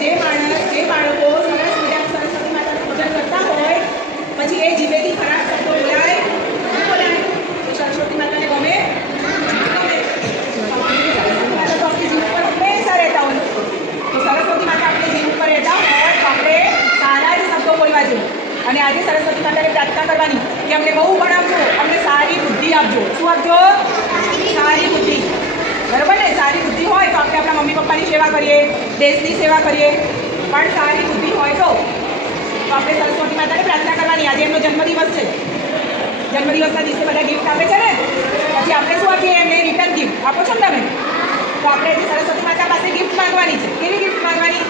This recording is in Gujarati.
જે બાળકો સરસ મજાનું સરસ્વતી માતાનું પૂજન કરતા હોય પછી એ જીભેથી ખરાબ શબ્દો બોલાય તો સરસ્વતી માતાને ગમે માતા તો આપણી જીભ પર હંમેશા રહેતા હોય તો સરસ્વતી માતા આપણી જીભ પર રહેતા હોય તો આપણે સારા જ શબ્દો બોલવા જોઈએ અને આજે સરસ્વતી માતાને પ્રાર્થના કરવાની કે અમને બહુ ભણાવજો, અમને સારી બુદ્ધિ આપજો. શું આપજો? સારી બુદ્ધિ. બરાબર ને? સારી બુદ્ધિ હોય તો આપણે આપણા મમ્મી પપ્પાની સેવા કરીએ, દેશની સેવા કરીએ. પણ સારી બુદ્ધિ હોય તો આપણે સરસ્વતી માતાને પ્રાર્થના કરવાની. આજે એમનો જન્મદિવસ છે. જન્મદિવસના દિવસે બધા ગિફ્ટ આપે છે ને, પછી આપણે શું આપીએ એમને? રિટર્ન ગિફ્ટ આપો છો ને તમે. તો આપણે સરસ્વતી માતા પાસે ગિફ્ટ માંગવાની છે. કેવી ગિફ્ટ માંગવાની?